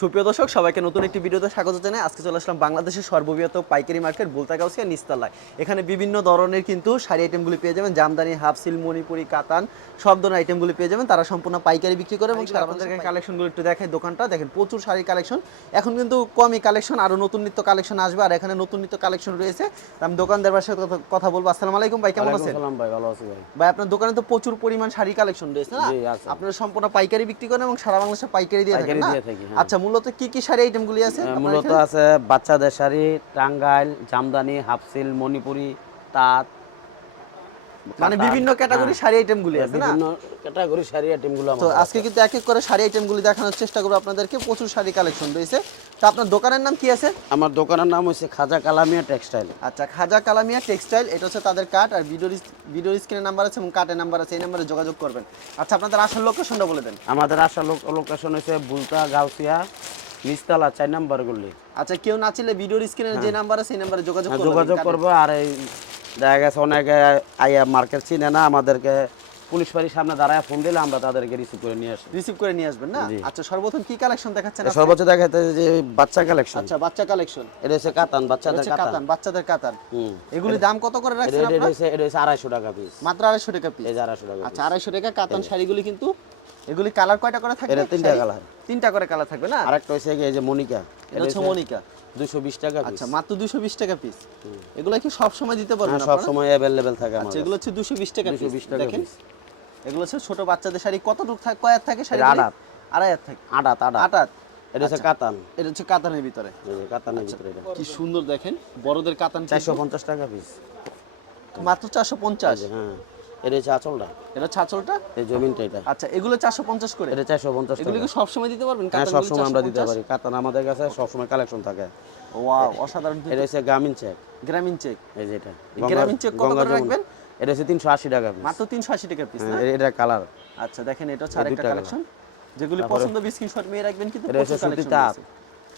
সুপ্রিয় দর্শক সবাইকে নতুন একটি ভিডিওতে স্বাগত জানাই। আজকে চলে আসলাম বাংলাদেশের সর্ববৃহৎ পাইকারি মার্কেট বুলতাগাউসিয়া নিচতলায়। এখানে বিভিন্ন ধরনের কিন্তু শাড়ি আইটেমগুলি পেয়ে যাবেন, জামদানি, হাফ সিল, মণিপুরি, কাতান সব ধরনের আইটেমগুলি পেয়ে যাবেন। তারা সম্পূর্ণ পাইকারি বিক্রি করে এবং আপনাদেরকে কালেকশনগুলো একটু দেখায়। দোকানটা দেখেন, প্রচুর শাড়ির কালেকশন। এখন কিন্তু কমই কালেকশন, আরও নতুন নিত্য কালেকশন আসবে। আর এখানে নতুন নিত্য কালেকশন রয়েছে। আমি দোকানদারের সাথে কথা বলবো। আসসালামু আলাইকুম ভাই, কেমন আছেন? সালাম ভাই, ভালো আছি ভাই। ভাই আপনার দোকানে তো প্রচুর পরিমাণ শাড়ি কালেকশন রয়েছে না? জি আছে। আপনারা সম্পূর্ণ পাইকারি বিক্রি করেন এবং সারা বাংলাদেশে পাইকারি দিয়ে থাকেন না? হ্যাঁ। আচ্ছা, মূলত কি কি শাড়ি আইটেমগুলি আছে আপনার মূলত এখানে? আছে বাচ্চাদের শাড়ি, টাঙ্গাইল, জামদানি, হাফসিল, মণিপুরি, তাঁত, মানে বিভিন্ন ক্যাটাগরি শাড়ি আইটেমগুলি আছে না? বিভিন্ন ক্যাটাগরি শাড়ি আইটেমগুলো তো আমাদের আজকে কিন্তু এক এক করে শাড়ি আইটেমগুলি দেখানোর চেষ্টা করব আপনাদেরকে। প্রচুর শাড়ি কালেকশন রয়েছে। তো আপনার দোকানের নাম কি আছে? আমার দোকানের নাম হচ্ছে খাজা কালামিয়া টেক্সটাইল। আচ্ছা, খাজা কালামিয়া টেক্সটাইল, এটা হচ্ছে তাদের কার্ড। আর ভিডিওর স্ক্রিনে নাম্বার আছে এবং কার্ডের নাম্বার আছে, এই নাম্বারে যোগাযোগ করবেন। আচ্ছা, আপনাদের আসল লোকেশনটা বলে দেন। আমাদের আসার লোকেশন হচ্ছে বুলতাগাউসিয়া নিচতলা 4 নম্বর গলি। আচ্ছা, কেউ না চিনলে ভিডিওর স্ক্রিনে যে নাম্বার আছে এই নাম্বারে যোগাযোগ করবো। আর এই দেখা গেছে অনেকে আইয়া মার্কেট চিনে না, আমাদেরকে পুলিশ বাড়ির সামনে দাঁড়ায় ফোন দিলে আমরা তাদেরকে রিসিভ করে নিয়ে আসবেন না? আচ্ছা, সর্বপ্রথম কি কালেকশন দেখাচ্ছেন আজকে? সর্বোচ্চ দেখাতে যে বাচ্চা কালেকশন। আচ্ছা, বাচ্চা কালেকশন। এটা হচ্ছে কাতান, বাচ্চাদের কাতান। এগুলি দাম কত করে রাখছেন আপনারা? এটা হচ্ছে 250 টাকা পিস। মাত্র 250 টাকা পিস। এই যে 250 টাকা। আচ্ছা, 250 টাকা কাতান শাড়িগুলি কিন্তু। এগুলি কালার কয়টা করে থাকবে? এটা 3টা কালার। 3টা করে কালার থাকবে না? আরেকটা হচ্ছে এই যে মনিকা। এটা হচ্ছে মনিকা। 220 টাকা পিস। আচ্ছা, মাত্র 220 টাকা পিস। এগুলো কি সব সময় দিতে পারবেন সব আপনারা? সময় अवेलेबल থাকে আমাদের। আচ্ছা, এগুলো হচ্ছে 220 টাকা পিস। 220 টাকা দেখেন, পিস। এগুলো হচ্ছে ছোট বাচ্চাদের শাড়ি। কতটুক থাকে, কয় হাত থাকে শাড়ি? আড়াত। আড়াই হাত থাকে। আড়াত। আটাত। এটা হচ্ছে কাতান। এটা হচ্ছে কাতানের ভিতরে। এই যে কাতানের ভিতরে এটা। কি সুন্দর দেখেন, বড়দের কাতান। 450 টাকা পিস। মাত্র 450। হ্যাঁ। এটা হচ্ছে আঁচলটা। এটা ছাচলটা। এই জমিনটা এটা। আচ্ছা, এগুলো 450 করে। এটা 450 এগুলো টাকা। কি সব সময় দিতে পারবেন? হ্যাঁ, সব কাতানগুলো সময় আমরা দিতে 450? পারি। কাতান আমাদের কাছে সব সময় কালেকশন থাকে। ওয়াও, অসাধারণ। এটা হচ্ছে গ্রামীণ চেক। গ্রামীণ চেক। এই যে এটা। গ্রামীণ চেক কত করে রাখবেন? এটা হচ্ছে 380 টাকা পিস। মাত্র 380 টাকা পিস না? এটা কালার। আচ্ছা, দেখেন, এটা হচ্ছে আরেকটা কালেকশন। যেগুলি পছন্দ স্ক্রিনশট নিয়ে রাখবেন কিন্তু। এটা হচ্ছে সুতি তাঁত।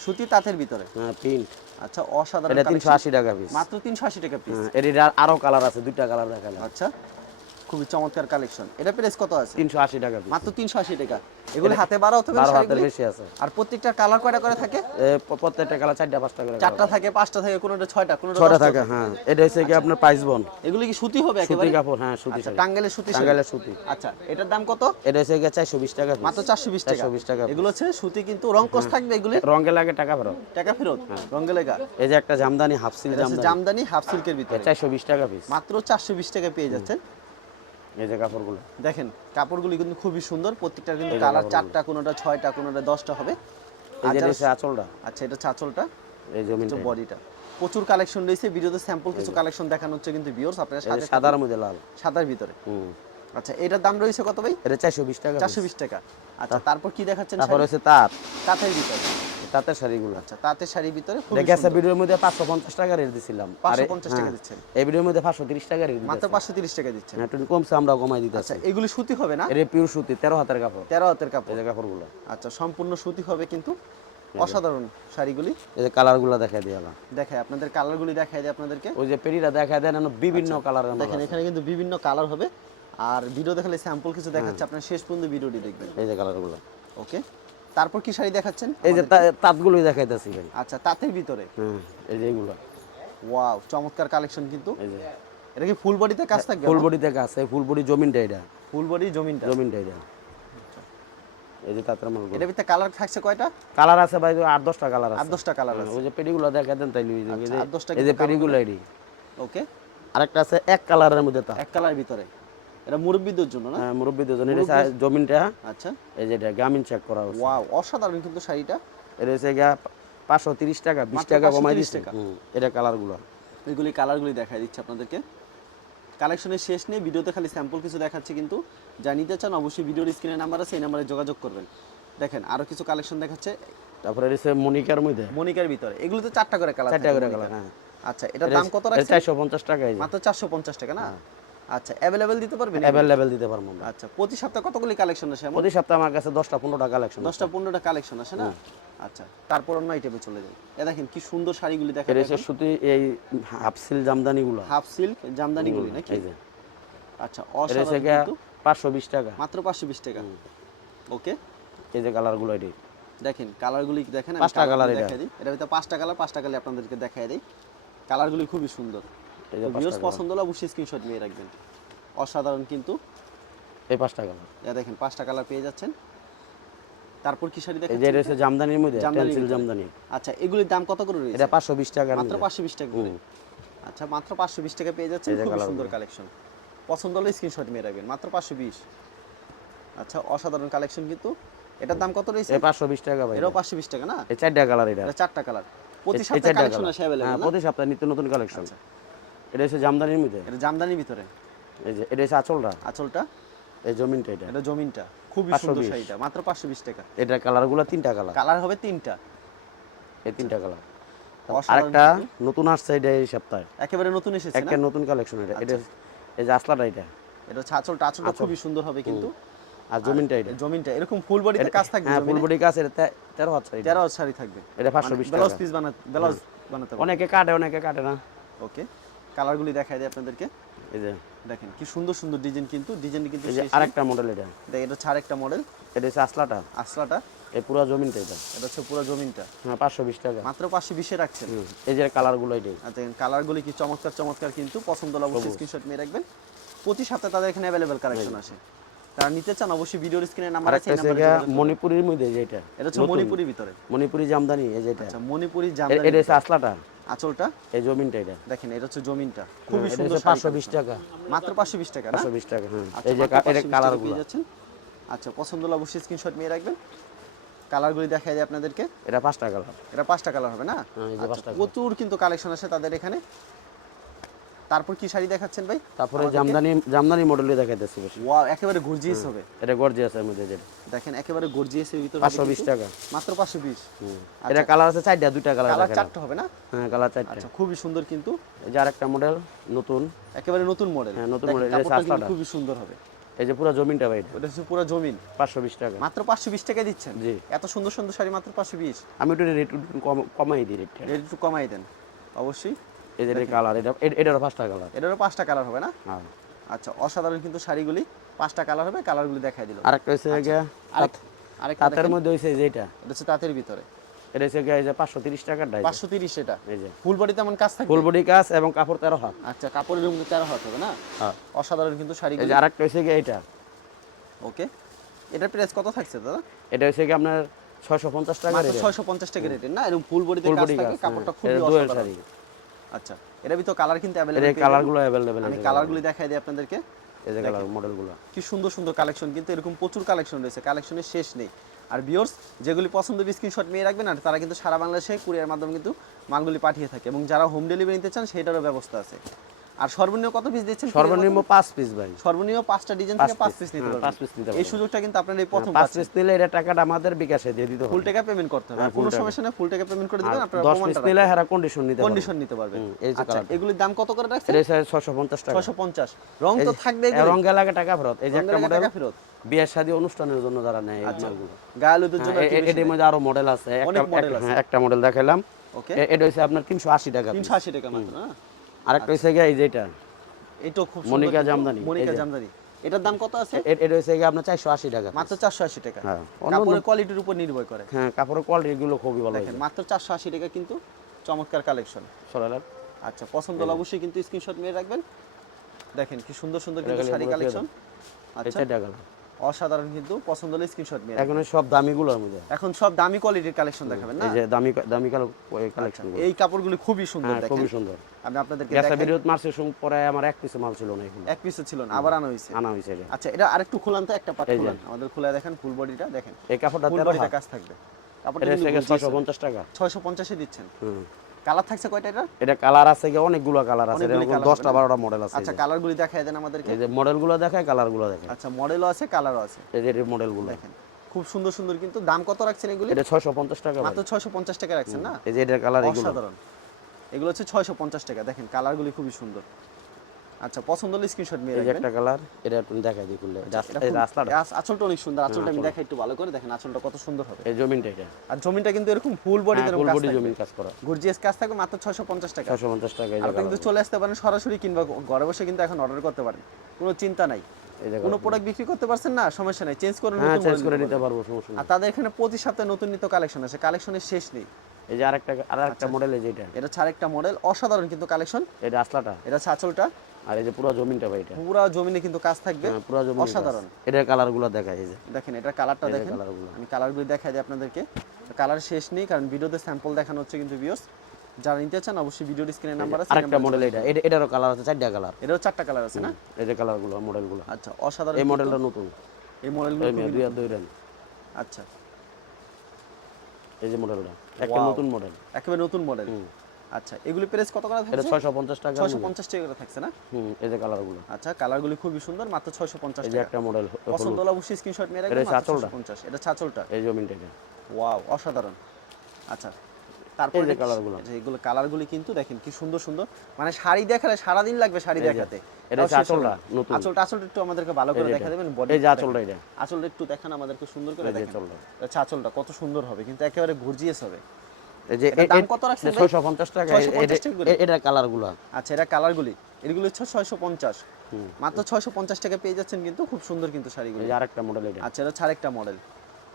সুতি তাঁতের ভিতরে। হ্যাঁ, প্রিন্ট। আচ্ছা, অসাধারণ। এটা 380 টাকা পিস। মাত্র 380 টাকা পিস। এর আরো কালার আছে, 2টা কালার দেখালাম। আচ্ছা, খুবই চমৎকার কালেকশন। এটা প্রাইস কত আছে? 380 টাকা পিস। মাত্র 380 টাকা। এগুলো হাতে 12 হবে 12 হাতের শাড়িগুলি? বেশি আছে। আর প্রত্যেকটা কালার কয়টা করে থাকে? প্রত্যেকটা কালার 4টা 5টা করে। 4টা থাকে, 5টা থাকে, কোনটা 6টা, কোনটা 6টা 10টা থাকে। হ্যাঁ, এটা হচ্ছে কি আপনার প্রাইস বন। এগুলো কি সুতি হবে সুতি একেবারে? কাপড়। হ্যাঁ, সুতি আচ্ছা, শাড়ি। টাঙ্গাইলের সুতি শাড়ি। টাঙ্গাইলের সুতি। আচ্ছা, এটার দাম কত? এটা হচ্ছে কি 420 টাকা পিস। মাত্র 420 টাকা। 420 টাকা। এগুলো হচ্ছে সুতি কিন্তু রংকস থাকবে এগুলো? রঙে লাগে টাকা ফেরত। টাকা ফেরত? রঙে লাগা। এই যে একটা জামদানি, হাফ সিল এটা হচ্ছে জামদানি হাফ সিল্কের ভিতরে। 420 টাকা পিস। মাত্র 420 টাকা পেয়ে যাচ্ছেন। এই যে কাপড়গুলো দেখেন, কাপড়গুলি কিন্তু খুবই সুন্দর। প্রত্যেকটার কিন্তু কালার 4টা, কোনটা 6টা, কোনটা 10টা হবে। এই যে হচ্ছে আঁচলটা। আচ্ছা, এটা ছাচলটা। এই জমিনটা। বডিটা। প্রচুর কালেকশন রয়েছে। ভিডিওতে স্যাম্পল কিছু কালেকশন দেখানো হচ্ছে কিন্তু ভিউয়ার্স আপনারা সাথে সাদার মধ্যে লাল। সাদার ভিতরে। আচ্ছা, এটার দাম রয়েছে কত ভাই? এটা 420 টাকা। 420 টাকা। আচ্ছা, তারপর কি দেখাচ্ছেন? তারপর হচ্ছে তাঁত। তাঁতের ভিতরে। তাঁতের শাড়িগুলো। আচ্ছা, তাঁতের শাড়ির ভিতরে খুব দেখেছে ভিডিওর মধ্যে 550 টাকা রেট দিছিলাম। 550 টাকা দিচ্ছেন। এই ভিডিওর মধ্যে 530 টাকা রেট দিচ্ছি। মাত্র 530 টাকা দিচ্ছেন। একটু কমছে, আমরা কমাই দিতেছি। আচ্ছা, এগুলি সুতি হবে না? এটা পিওর সুতি, 13 হাতের কাপড়। 13 হাতের কাপড়। এই যে কাপড়গুলো। আচ্ছা, সম্পূর্ণ সুতি হবে কিন্তু। অসাধারণ শাড়িগুলি। এই যে কালারগুলো দেখাই দিলাম। দেখাই আপনাদের, কালারগুলি দেখাই দেয় আপনাদেরকে। ওই যে পেরিটা দেখাই দেন, বিভিন্ন কালারের। দেখেন, এখানে কিন্তু বিভিন্ন কালার হবে। আর ভিডিও দেখালে স্যাম্পল কিছু দেখাচ্ছে, আপনারা শেষ পর্যন্ত ভিডিওটি দেখবেন। এই যে কালারগুলো। ওকে, তারপর কি শাড়ি দেখাচ্ছেন? এই যে তাঁতগুলোই দেখাইতেছি ভাই। আচ্ছা, তাঁতের ভিতরে। এই যে এগুলো। ওয়াও, চমৎকার কালেকশন কিন্তু। এই যে এটা কি ফুল বডিতে কাজ থাকবে? ফুল বডিতে কাজ। এই ফুল বডি জমিনটা এটা। ফুল বডি জমিনটা। জমিনটা এটা। এই যে তাঁতের মাল। এটার ভিতরে কালার থাকছে কয়টা? কালার আছে ভাই 8-10টা কালার আছে। 8-10টা কালার আছে। ওই যে পেডিগুলো দেখাই দেন তাইলে। আচ্ছা, 8-10টা এই যে পেডিগুলো এডি। ওকে, আরেকটা আছে এক কালারের মধ্যে তা। এক কালার ভিতরে। এটা মুরব্বিদের জন্য না? হ্যাঁ, মুরব্বিদের জন্য। এটা জমিনটা। আচ্ছা, এই যে এটা গ্রামীণ চেক করা হচ্ছে। ওয়াও, অসাধারণ কিন্তু শাড়িটা। এটা হচ্ছে 530 টাকা, 20 টাকা কমাই দিচ্ছে। এটা কালারগুলো। এইগুলি কালারগুলি দেখাই দিচ্ছি আপনাদেরকে। কালেকশনের শেষ নেই, ভিডিওতে খালি স্যাম্পল কিছু দেখাচ্ছি কিন্তু। যা নিতে চান অবশ্যই ভিডিওর স্ক্রিনে নাম্বার আছে, এই নাম্বারে যোগাযোগ করবেন। দেখেন, আরো কিছু কালেকশন দেখাচ্ছে। তারপরে এটা মনিকার মধ্যে। মনিকার ভিতরে। এগুলোতে 4টা করে কালার। 4টা করে কালার। হ্যাঁ। আচ্ছা, এটার দাম কত রাখছেন? 450 টাকা। মাত্র 450 টাকা না? আচ্ছা, अवेलेबल দিতে পারবেন? अवेलेबल দিতে পারবো আমরা। আচ্ছা, প্রতি সপ্তাহে কতগুলি কালেকশন আসে? প্রতি সপ্তাহে আমার কাছে 10টা-15টা কালেকশন। 10টা-15টা কালেকশন আসে না? আচ্ছা, তারপর অন্য আইটেমে চলে যাই। দেখেন কি সুন্দর শাড়িগুলি দেখা যায়। এটা সুতি, এই হাফ সিল জামদানিগুলো। হাফ সিল্ক জামদানিগুলি নাকি? এই যে। আচ্ছা, অসাধারণ কিন্তু। 520 টাকা। মাত্র 520 টাকা। ওকে, এই যে কালারগুলো এডি। দেখেন কালারগুলি দেখেন, আমি পাঁচটা কালারগুলি colour এটা। দেখাই দিই। এটা ভিতরে পাঁচটা কালার আপনাদেরকে দেখাই দিই। কালারগুলি খুবই সুন্দর। এই যে তো 5টা ভিউয়ার্স colour। পছন্দ হলে অবশ্যই স্ক্রিনশট নিয়ে রাখবেন। অসাধারণ কিন্তু। এই 5টা কালার। এটা দেখেন 5টা কালার পেয়ে যাচ্ছেন। তারপর কি শাড়ি এই যে দেখাচ্ছেন? এটা হচ্ছে জামদানির মধ্যে, জামদানির টেন্সিল ভিতরে। জামদানি। আচ্ছা, এগুলির দাম কত করে রয়েছে? এটা 520 টাকার মাত্র মধ্যে। 520 টাকা করে। আচ্ছা, মাত্র 520 টাকা পেয়ে যাচ্ছেন। এই যে খুবই কালারগুলো। সুন্দর কালেকশন। পছন্দ হলে স্ক্রিনশট নিয়ে রাখবেন। মাত্র 520। আচ্ছা, অসাধারণ কালেকশন কিন্তু। এটার দাম কত রয়েছে? এই 520 টাকা ভাই। এটাও 520 টাকা না? এই 4টা কালার এটা। এটা 4টা কালার। প্রতি এই সপ্তাহে 4টা কালেকশন কালার। আসে अवेलेबल হ্যাঁ, না? প্রতি সপ্তাহে নিত্য নতুন কালেকশন। আচ্ছা, এটা হচ্ছে জামদানির মধ্যে। এটা জামদানির ভিতরে। এই যে এটা হচ্ছে আঁচলটা, আঁচলটা, এই জমিনটা এটা। এটা জমিনটা। খুবই সুন্দর 520 শাড়িটা। মাত্র 520 টাকা। এটার কালারগুলো 3টা কালার। কালার হবে 3টা। এই 3টা কালার। অসাধারণ আরেকটা কিন্তু। নতুন আসছে এটা এই সপ্তাহে। একেবারে নতুন এসেছে না? একটা নতুন কালেকশন এটা। এটা এই যে আসলাটা এটা। এটা হচ্ছে আঁচলটা খুবই সুন্দর হবে কিন্তু। আর জমিনটা এটা। জমিনটা এরকম ফুল বডিতে কাজ থাকবে। হ্যাঁ, ফুল বডি কাজ। এটা 13 হাত শাড়ি। 13 শাড়ি থাকবে। এটা 520 ব্লাউজ টাকা। পিস ব্লাউজ বানাতে পারবে। অনেকে কাটে, অনেকে কাটে না। ওকে, কালারগুলি দেখাই দিই আপনাদেরকে। এই যে দেখেন কি সুন্দর সুন্দর ডিজাইন কিন্তু। ডিজাইন কিন্তু এই যে শেষ নেই। আরেকটা মডেল এটা। এটা হচ্ছে আরেকটা মডেল। এটা হচ্ছে আসলাটা। আসলাটা, এই পুরো জমিনটা এটা। এটা হচ্ছে পুরো জমিনটা। হ্যাঁ, 520 টাকা। মাত্র 520 এ রাখছেন। এই যে কালারগুলো এটাই। আর দেখেন কালারগুলি কি চমৎকার চমৎকার কিন্তু। পছন্দ হলে অবশ্যই স্ক্রিনশট নিয়ে রাখবেন। প্রতি সপ্তাহে তাদের এখানে अवेलेबल কালেকশন আসে। তারা নিতে চান অবশ্যই ভিডিওর স্ক্রিনে নাম্বার আছে, এই নাম্বারে যোগাযোগ করুন। মণিপুরের মধ্যে যেটা। এটা হচ্ছে মণিপুরের ভিতরে। মণিপুরি জামদানি এই যেটা। আচ্ছা, মণিপুরি জামদানি। এটা হচ্ছে আসলাটা। আঁচলটা এই জমিনটা এটা। দেখেন, এটা হচ্ছে জমিনটা। খুবই এটা সুন্দর হচ্ছে শাড়ি 520 collection। টাকা। মাত্র 520 টাকা না? 520 টাকা। হ্যাঁ, আচ্ছা, এই যে মাত্র এটা 520 টাকা কালারগুলো। পেয়ে যাচ্ছেন। আচ্ছা, পছন্দ হলে অবশ্যই স্ক্রিনশট নিয়ে রাখবেন। কালারগুলি দেখাই দিই আপনাদেরকে। এটা 5টা কালার। এটা 5টা কালার হবে না? হ্যাঁ, এই যে আচ্ছা, 5টা কালার। প্রচুর কিন্তু কালেকশন আছে তাদের এখানে। তারপর কি শাড়ি দেখাচ্ছেন ভাই? তারপরে জামদানি মডেলই দেখাইতেছি বেশি। ওয়াও, একেবারে গর্জিয়াস হবে। এটা গর্জিয়াসের মধ্যে যেটা। দেখেন একেবারে গর্জিয়াস এর ভিতরে 520 টাকা। মাত্র 520। এটা কালার আছে 4টা, 2টা কালার কালার দেখেন। 4টা হবে না? হ্যাঁ, কালার 4টা। আচ্ছা, খুবই সুন্দর কিন্তু। এই যে আরেকটা মডেল নতুন। একেবারে নতুন মডেল। হ্যাঁ, নতুন দেখেন, model, এটা কাপড়টা কিন্তু সাতটা। খুবই সুন্দর হবে। এই যে পুরো জমিনটা ভাই এটা। এটা হচ্ছে পুরো জমিন। 520 টাকা। মাত্র 520 টাকায় দিচ্ছেন? জি। এত সুন্দর সুন্দর শাড়ি মাত্র 520। আমি একটু রেট কমাই দিই রেটটা। রেট একটু কমাই দেন অবশ্যই। এই যে কালার এটারও 5টা কালার। এটারও 5টা কালার হবে না? হ্যাঁ। আচ্ছা, অসাধারণ কিন্তু শাড়িগুলি। 5টা কালার হবে, কালারগুলি দেখাই দিল। আরেকটা হচ্ছে গিয়া আরেকটা তাঁতের দেখেন। মধ্যে হইছে যে এটা। এটা হচ্ছে তাঁতের ভিতরে। এটা হচ্ছে গিয়া এই যে 530 টাকার ডাই। 530 এটা। এই যে ফুল বডি তেমন কাজ থাকবে? ফুল বডি কাজ এবং কাপড় 13 হাত। আচ্ছা, কাপড়ের মধ্যে 13 হাত হবে না? হ্যাঁ। অসাধারণ কিন্তু এই শাড়িগুলি। যে আরেকটা হচ্ছে গিয়া এটা। ওকে, এটার প্রাইস কত থাকছে দাদা? এটা হচ্ছে গিয়া আপনার 650 টাকা মাত্র রেট। 650 টাকা রেটের না? এরকম ফুল বডিতে ফুল কাজ বডি কাজ। থাকে, কাপড়টা হ্যাঁ, খুবই এটা দুয়ের অসাধারণ। শাড়ি। আচ্ছা, এর ভিতর কালার কিন্তু এর अवेलेबल। কালারগুলো अवेलेबल আমি আছে। কালারগুলি দেখাই দিই আপনাদেরকে। এই যে কালার মডেলগুলো। কি সুন্দর সুন্দর কালেকশন কিন্তু। এরকম প্রচুর কালেকশন রয়েছে, কালেকশনের শেষ নেই। আর ভিউয়ার্স, যেগুলি পছন্দ হবে স্ক্রিনশট নিয়ে রাখবেন। আর তারা কিন্তু সারা বাংলাদেশে কুরিয়ার মাধ্যমে কিন্তু মালগুলি পাঠিয়ে থাকে। এবং যারা হোম ডেলিভারি নিতে চান সেটারও ব্যবস্থা আছে। আর সর্বনিম্ন কত পিস দিচ্ছেন? সর্বনিম্ন 5 পিস ভাই। সর্বনিম্ন 5টা ডিজাইন থেকে 5 পিস নিতে হ্যাঁ, পারবেন। 5 পিস নিতে এই পারবেন। সুযোগটা কিন্তু আপনারা এই প্রথম 5 পাচ্ছেন। পিস নিলে এটা টাকাটা আমাদের বিকাশে দিয়ে দিতে হবে। ফুল টাকা পেমেন্ট করতে হবে। আর কোনো সমস্যা নেই, ফুল টাকা পেমেন্ট করে দিবেন, আপনারা 10 পিস নিলে হেরা কন্ডিশন নিতে পারবেন। কন্ডিশন নিতে পারবেন। এই যে আচ্ছা, কালারটা। এগুলির দাম কত করে রাখছেন? এটা হচ্ছে 650 টাকা। 650। রং তো থাকবে এই এগুলি? রঙে লাগে টাকা ফেরত। এই যে একটা মডেল টাকা ফেরত। বিয়ের শাদী অনুষ্ঠানের জন্য যারা নেয় এই মালগুলো। গায়ালুদের জন্য হ্যাঁ, এর মধ্যে আরো মডেল আছে। অনেক model আছে। হ্যাঁ, একটা মডেল দেখাইলাম। ওকে, এটা হচ্ছে আপনার 380 টাকা। 380 টাকা মাত্র না? আরেকটা হচ্ছে গিয়া এই যেটা এটাও খুব সুন্দর মনিকা কিন্তু। জামদানি। মনিকা এই যে। জামদানি। এটার দাম কত আছে? এটা হচ্ছে গিয়া আপনার 480 টাকা। মাত্র 480 টাকা। হ্যাঁ। কাপড়ের কোয়ালিটির উপর নির্ভর করে। হ্যাঁ, কাপড়ের কোয়ালিটি গুলো খুবই ভালো দেখেন হয়েছে। মাত্র 480 টাকা কিন্তু চমৎকার কালেকশন। সরালাম। আচ্ছা, পছন্দ হলে অবশ্যই কিন্তু স্ক্রিনশট নিয়ে রাখবেন। দেখেন কি সুন্দর সুন্দর কিন্তু এটা শাড়ি খালি কালেকশন। এই আচ্ছা, 4টা কালার। অসাধারণ কিন্তু। পছন্দ হলে স্ক্রিনশট নিয়ে রাখবেন। এখন সব দামিগুলোর মধ্যে। এখন সব দামি কোয়ালিটির কালেকশন দেখাবেন না? এই যে দামি কালেকশন। এই কাপড়গুলি খুবই সুন্দর। হ্যাঁ, দেখেন খুবই সুন্দর। আমি আপনাদেরকে গ্যাসা দেখাই। বিরোধ মার্চের সময় পরে আমার এক পিস মাল ছিল না এগুলো। এক পিসও ছিল না, আবার আনা হয়েছে। আনা হয়েছে এটা। আচ্ছা, এটা আরেকটু খুলান তো, একটা পার্ট এই যে। খুলান আমাদের। খুলে দেখেন ফুল বডিটা দেখেন। এই কাপড়টা ফুল 13 বডিতে হাত। কাজ থাকবে। কাপড়টা এটা কিন্তু হচ্ছে 650 টাকা। 650 এ দিচ্ছেন। হুম। কালার থাকছে কয়টা এটা? এটা কালার আছে কি অনেকগুলো কালার আছে। অনেকগুলো এরকম colour 10টা হবে না? 12টা মডেল আছে। আচ্ছা, কালারগুলি দেখায় দেন আমাদেরকে। এই যে মডেলগুলো দেখায়, কালারগুলো দেখায়। আচ্ছা, মডেলও আছে, কালারও আছে। এই যে মডেলগুলো। দেখেন খুব সুন্দর সুন্দর কিন্তু। দাম কত রাখছেন এগুলি? এটা 650 টাকা। মাত্র 650 টাকা রাখছেন না? এই যে এটার কালার এগুলো। অসাধারণ। এগুলো হচ্ছে 650 টাকা। দেখেন কালারগুলি খুবই সুন্দর। আচ্ছা, পছন্দ হলে স্ক্রিনশট নিয়ে এই যে রাখবেন। একটা কালার, এটা একটু দেখাই দিই খুললে। এটা এই রাস্তাটা। আঁচলটা অনেক সুন্দর। আঁচলটা আমি দেখাই একটু ভালো করে। দেখেন আঁচলটা কত সুন্দর হবে। এই জমিনটা এটা। আর জমিনটা কিন্তু এরকম ফুল বডিতে ফুল কাজ বডি থাকবে। জমিন কাজ করা। গর্জিয়াস কাজ থাকবে মাত্র 650 টাকা। 650 টাকা। এই যে আপনি কিন্তু চলে আসতে পারেন সরাসরি, কিংবা ঘরে বসে কিন্তু এখন অর্ডার করতে পারেন, কোনো চিন্তা নাই। এই যে কোনো প্রোডাক্ট বিক্রি করতে পারছেন না, সমস্যা নাই, চেঞ্জ করে হ্যাঁ নতুন চেঞ্জ model করে নিতে নিতে পারবেন। পারবো, সমস্যা আর নেই। তাদের এখানে প্রতি সপ্তাহে নতুন নিত্য কালেকশন আছে, কালেকশনের শেষ নেই। এই যে আরেকটা মডেল, এই যে এটা এটা হচ্ছে আরেকটা মডেল, অসাধারণ কিন্তু কালেকশন। এটা আসলাটা, এটা হচ্ছে আঁচলটা, আর এই যে পুরো জমিনটা ভাই, এটা পুরা জমিনে কিন্তু কাজ থাকবে, হ্যাঁ পুরো জমিন অসাধারণ। এটার কালারগুলো দেখায়, এই যে দেখেন এটা কালারটা এই যে দেখেন, কালারগুলো। আমি কালারগুলো দেখাই দিই আপনাদেরকে। কালার শেষ নেই, কারণ ভিডিওতে স্যাম্পল দেখানো হচ্ছে কিন্তু ভিউয়ার্স। যারা নিতে চান অবশ্যই ভিডিওর স্ক্রিনে নাম্বার আছে, আরেকটা মডেল এটারও কালার আছে, 4টা কালার। এটাও 4টা কালার আছে না? এই যে কালারগুলো, মডেলগুলো। আচ্ছা অসাধারণ এই কিন্তু। মডেলটা নতুন, এই মডেলগুলো এই খুবই দুই নতুন। রেন। আচ্ছা এই যে মডেলটা একটা Wow. নতুন মডেল। একেবারে নতুন মডেল। আচ্ছা এগুলি প্রাইস কত করে এটা থাকছে? 650 টাকা। 650 টাকা করে থাকছে না? এই যে কালারগুলো। আচ্ছা কালারগুলি খুবই সুন্দর, মাত্র 650 এই যে টাকা। একটা মডেল পছন্দ হলে অবশ্যই স্ক্রিনশট মেরে রাখবেন, এটা মাত্র ছাচলটা। 650। এটা ছাচলটা। এই জমিনটা এটা। ওয়াও অসাধারণ। আচ্ছা তারপরে এই যে কালারগুলো। এগুলো কালারগুলি কিন্তু দেখেন কি সুন্দর সুন্দর, মানে শাড়ি দেখালে সারা দিন লাগবে শাড়ি এই যে, দেখাতে। এটা তাও শেষ হবে আঁচলটা না। নতুন। আঁচলটা একটু আমাদেরকে ভালো করে এই যে দেখা এটা। দেবেন, বডি এই যে আঁচলটা এটা। আঁচলটা একটু দেখান আমাদেরকে সুন্দর করে এই যে দেখেন। আঁচলটা। আচ্ছা আঁচলটা কত সুন্দর হবে, কিন্তু একেবারে গর্জিয়াস হবে। এই যে এটার দাম কত রাখছেন ভাই? 650 টাকা। 650 টাকা করে? এটা কালারগুলো। আচ্ছা এটা কালারগুলি, এগুলো হচ্ছে 650, মাত্র 650 টাকা পেয়ে যাচ্ছেন কিন্তু, খুব সুন্দর কিন্তু শাড়িগুলো। এই যে আরেকটা মডেল এটা। আচ্ছা এটা হচ্ছে আরেকটা মডেল।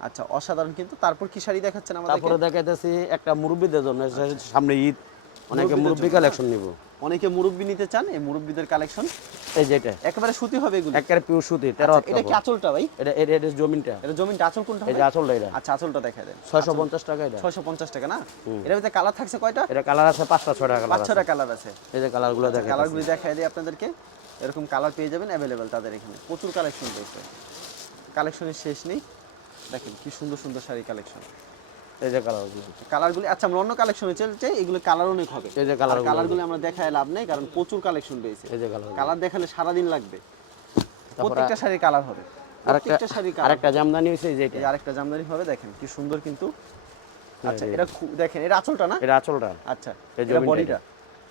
আচ্ছা অসাধারণ কিন্তু। তারপর কি শাড়ি দেখাচ্ছেন আমাদেরকে? তারপরে দেখাইতেছি একটা মুরব্বিদের জন্য, সামনে ঈদ, অনেকে মুরব্বিদের মুরব্বি জন্য, কালেকশন নিব। অনেকে মুরব্বি নিতে চান, এই মুরব্বিদের কালেকশন। এই যে এটা একেবারে সুতি হবে এগুলো। একেবারে পিওর সুতি, 13 আচ্ছা, এটা কি আঁচলটা ভাই? এটা জমিনটা। এটা জমিনটা, আঁচল কোনটা এই হবে? যে আঁচলটা এটা। আচ্ছা আঁচলটা দেখা দেন। 650 টাকা এটা। 650 টাকা না? এর ভিতরে কালার থাকছে কয়টা? এটা কালার আছে 5টা 6টা কালার আছে। 5-6টা কালার আছে। এই যে কালারগুলো দেখা কালারগুলি দেখাই দিই আপনাদেরকে। এরকম কালার পেয়ে যাবেন অ্যাভেলেবেল তাদের এখানে, প্রচুর কালেকশন রয়েছে, কালেকশনের শেষ নেই। দেখেন কি সুন্দর সুন্দর শাড়ি কালেকশন। এই যে কালারগুলো। কালারগুলি আচ্ছা আমরা অন্য কালেকশনে চলছে, এগুলো কালার অনেক হবে। এই যে কালারগুলো। কালারগুলি আমরা দেখায় লাভ নেই, কারণ প্রচুর কালেকশন রয়েছে। এই যে কালার। কালার দেখালে সারা দিন লাগবে। প্রত্যেকটা শাড়ির কালার হবে, প্রত্যেকটা শাড়ির কালার। আরেকটা জামদানি হইছে এই যে এটা। এই আরেকটা জামদানি হবে, দেখেন কি সুন্দর কিন্তু। আচ্ছা এটা দেখেন, এটা আঁচলটা না? এটা আঁচলটা। আচ্ছা এই এটা বডিটা,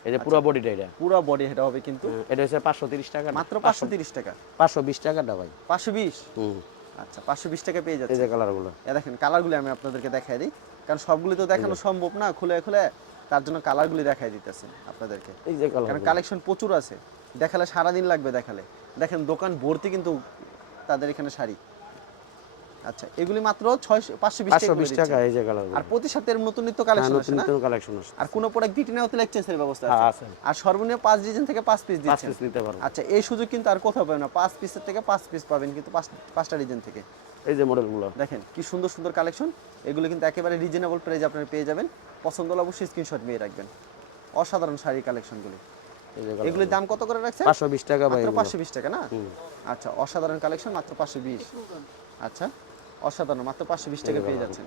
এই যে পুরো বডিটা এটা। পুরো বডি এটা হবে কিন্তু। এটা হচ্ছে 530 টাকা। মাত্র 530 টাকা। 520 টাকাটা ভাই। 520। হুম। আচ্ছা 520 টাকা পেয়ে এই যাচ্ছে। যে কালারগুলো। এ দেখেন কালারগুলি আমি আপনাদেরকে দেখাই দিই, কারণ সবগুলি তো দেখানো সম্ভব না খুলে খুলে, তার জন্য কালারগুলি দেখাই দিতেছি আপনাদেরকে। এই যে কারণ কালার। কালেকশন প্রচুর আছে, দেখালে সারা দিন লাগবে দেখালে। দেখেন দোকান ভর্তি কিন্তু তাদের এখানে শাড়ি। আচ্ছা এগুলি মাত্র 520 টাকা করে 520 টাকা দিচ্ছেন। এই যে কালারগুলো। আর প্রতি সপ্তাহের নতুন নিত্য কালেকশন আছে নতুন না? নতুন কালেকশন আছে। আর কোন প্রোডাক্ট বিটি নেওয়াতে এক্সচেঞ্জের ব্যবস্থা হ্যাঁ, আছে। আছে। আর সর্বনিম্ন 5 ডিজাইন থেকে 5 পিস 5 দিচ্ছেন। পিস নিতে পারবো। আচ্ছা এই সুযোগ কিন্তু আর কোথাও পাবেন না, 5 পিসের থেকে 5 পিস পাবেন কিন্তু 5টা ডিজাইন থেকে। এই যে মডেলগুলো। দেখেন কি সুন্দর সুন্দর কালেকশন, এগুলো কিন্তু একেবারে রিজনেবল প্রাইসে আপনারা পেয়ে যাবেন। পছন্দ হলে অবশ্যই স্ক্রিনশট নিয়ে রাখবেন। অসাধারণ শাড়ি কালেকশনগুলি। এই যে এগুলির দাম কত করে রাখছেন? 520 টাকা ভাই। মাত্র 520 টাকা না? আচ্ছা অসাধারণ কালেকশন, মাত্র 520। আচ্ছা অসাধারণ, মাত্র 520 টাকা পেয়ে যাচ্ছেন।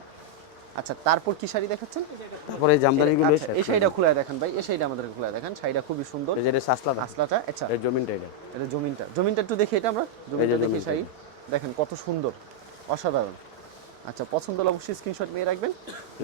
আচ্ছা তারপর কি শাড়ি দেখাচ্ছেন? তারপরে এই জামদানিগুলো আচ্ছা, এই শাড়িটা খুলে দেখান ভাই, এই শাড়িটা আমাদেরকে খুলে দেখান। শাড়িটা খুবই সুন্দর। এই যে এটা আসলাটা। আসলাটা আচ্ছা এই জমিনটা এটা। এটা জমিনটা, জমিনটা একটু দেখি, এটা আমরা জমিনটা দেখি। জমিনটা। শাড়ি দেখেন কত সুন্দর, অসাধারণ। আচ্ছা পছন্দ হলে অবশ্যই স্ক্রিনশট নিয়ে রাখবেন।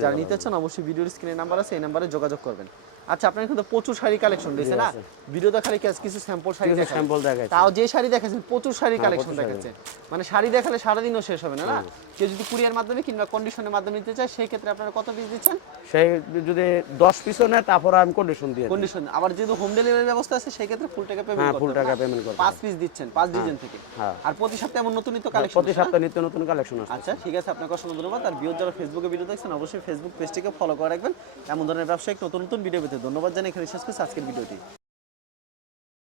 যারা নিতে চান অবশ্যই ভিডিওর স্ক্রিনে নাম্বার আছে, এই নাম্বারে যোগাযোগ করবেন। আচ্ছা আপনার কিন্তু প্রচুর শাড়ি কালেকশন রয়েছে না? আছে। ভিডিওতে খালি কিছু স্যাম্পল শাড়ি কিছু দেখান। স্যাম্পল দেখাচ্ছি। তাও যে শাড়ি দেখাচ্ছেন প্রচুর শাড়ি কালেকশন প্রচুর শাড়ি। দেখাচ্ছে, মানে শাড়ি দেখালে সারাদিনও শেষ হবে না। না কেউ যদি কুরিয়ার মাধ্যমে কিংবা কন্ডিশনের মাধ্যমে নিতে চায়, সেই ক্ষেত্রে আপনারা কত পিস দিচ্ছেন? সেই যদি 10 পিসও নেয় তারপরে আমি কন্ডিশন দিয়ে দিই। কন্ডিশন আবার যেহেতু হোম ডেলিভারি ব্যবস্থা আছে, সেই ক্ষেত্রে ফুল টাকা পেমেন্ট হ্যাঁ, করতে full হবে টাকা না? payment করতে 5 পিস দিচ্ছেন 5 ডিজাইন থেকে। হ্যাঁ। আর প্রতি সপ্তাহে এমন নতুন নিত্য কালেকশন প্রতি সপ্তাহে নিত্য নতুন কালেকশন আসছে। আচ্ছা ঠিক আছে, আপনাকে অসংখ্য ধন্যবাদ। আর ভিউয়ার যারা ফেসবুকে ভিডিও দেখছেন অবশ্যই ফেসবুক পেজটিকে ফলো করে রাখবেন, এমন ধরনের ব্যবসায়িক নতুন নতুন ভিডিও পেতে। ধন্যবাদ জানাই, এখানে শেষ করছি আজকের ভিডিওটি।